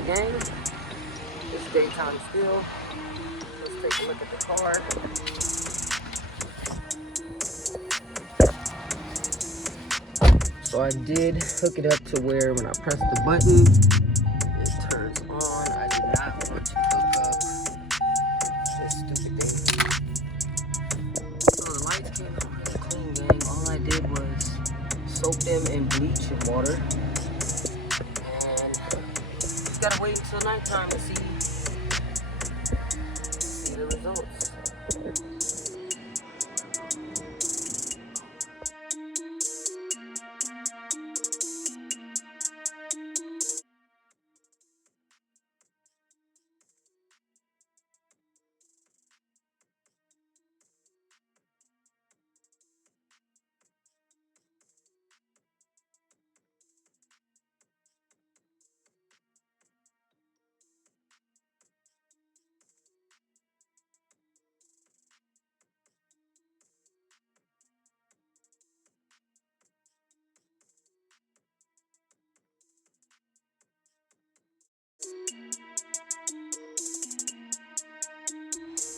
So gang, it's daytime still. Let's take a look at the car. So I did hook it up to where when I press the button, it turns on. I did not want to hook up this stupid thing. So the lights came out really clean, gang. All I did was soak them in bleach and water. And just gotta wait until nighttime to see the results.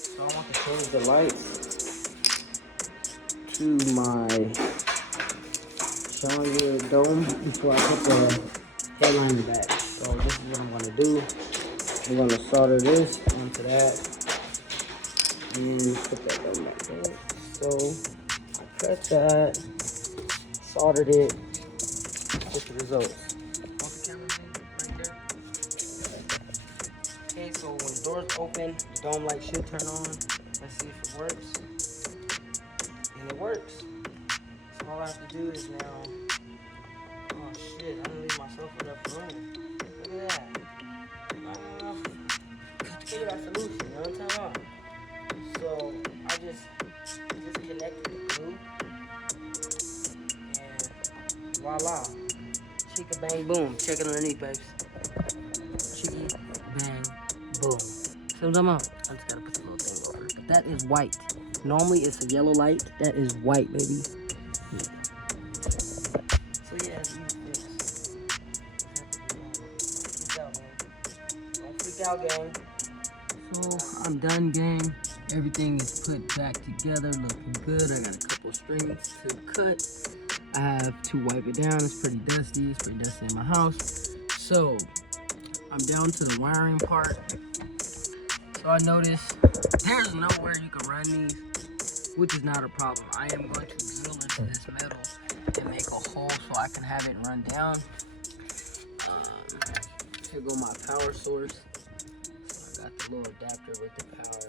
So I want to change the lights to my chandelier dome before I put the headliner back. So this is what I'm going to do. I'm going to solder this onto that and put that dome back in. So I cut that, soldered it, with the results. Okay, so when the doors open, the dome light should turn on. Let's see if it works. And it works. So all I have to do is now, oh shit, I didn't leave myself enough room. Look at that. Look at that solution, you know what I'm talking about? So I just connected the glue and voila. Chicka bang boom. Check it underneath, babes. Chicky bang boom. See what I'm talking about? I just gotta put the little thing over. But that is white. Normally it's a yellow light. That is white, baby. Yeah. So yeah, it's easy fix. Freak out, man. Don't freak out, gang. So I'm done, gang. Everything is put back together, looking good. I got a couple strings to cut. I have to wipe it down. It's pretty dusty. It's pretty dusty in my house. So I'm down to the wiring part. So I noticed there's nowhere you can run these, which is not a problem. I am going to drill into this metal and make a hole so I can have it run down. Here go my power source. So I got the little adapter with the power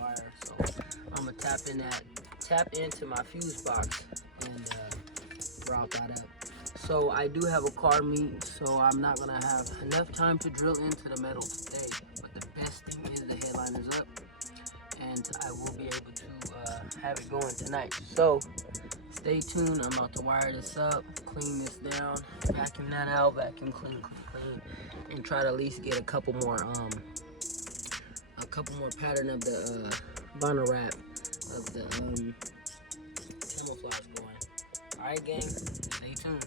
wire. So I'm gonna tap into my fuse box and route that up. So I do have a car meet, so I'm not gonna have enough time to drill into the metal today. But the best thing is the headliner's up, and I will be able to have it going tonight. So stay tuned. I'm about to wire this up, clean this down, vacuum that out, vacuum clean, and try to at least get a couple more pattern of the vinyl wrap of the camouflage going. All right, gang, stay tuned.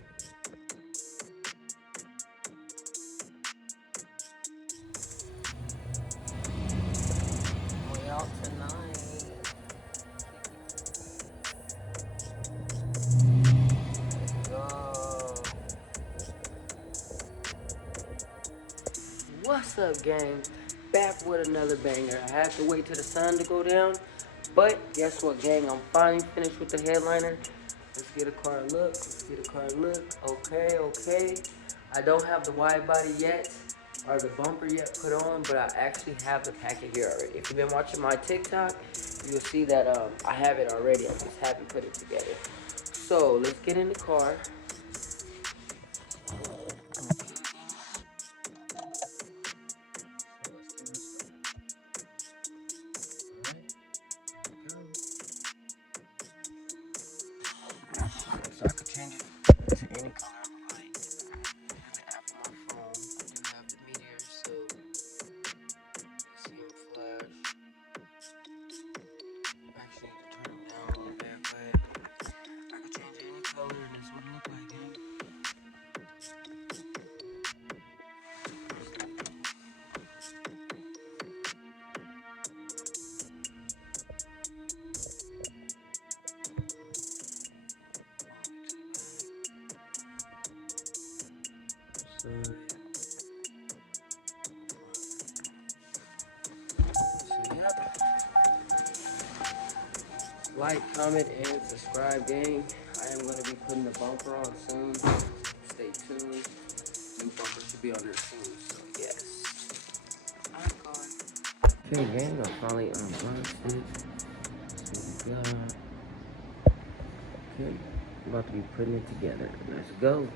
Way out tonight. Let's go. What's up, gang? Back with another banger. I have to wait till the sun to go down, but guess what, gang? I'm finally finished with the headliner. Let's get a car look. Okay. I don't have the wide body yet or the bumper yet put on, but I actually have the packet here already. If you've been watching my TikTok, you'll see that I have it already. I just haven't put it together. So let's get in the car. So I could change it to any color I would like. I have the app on my phone. I do have the meteor, so you see them flash. Actually, need to turn them down a little bit, but I could change it any color, and this would look So yep. Like, comment, and subscribe, gang. I am going to be putting the bumper on soon. Stay tuned. New bumper should be on there soon. So yes. I'm going. Okay, gang. I finally unboxed it. So we got. Okay. I'm about to be putting it together. Let's go.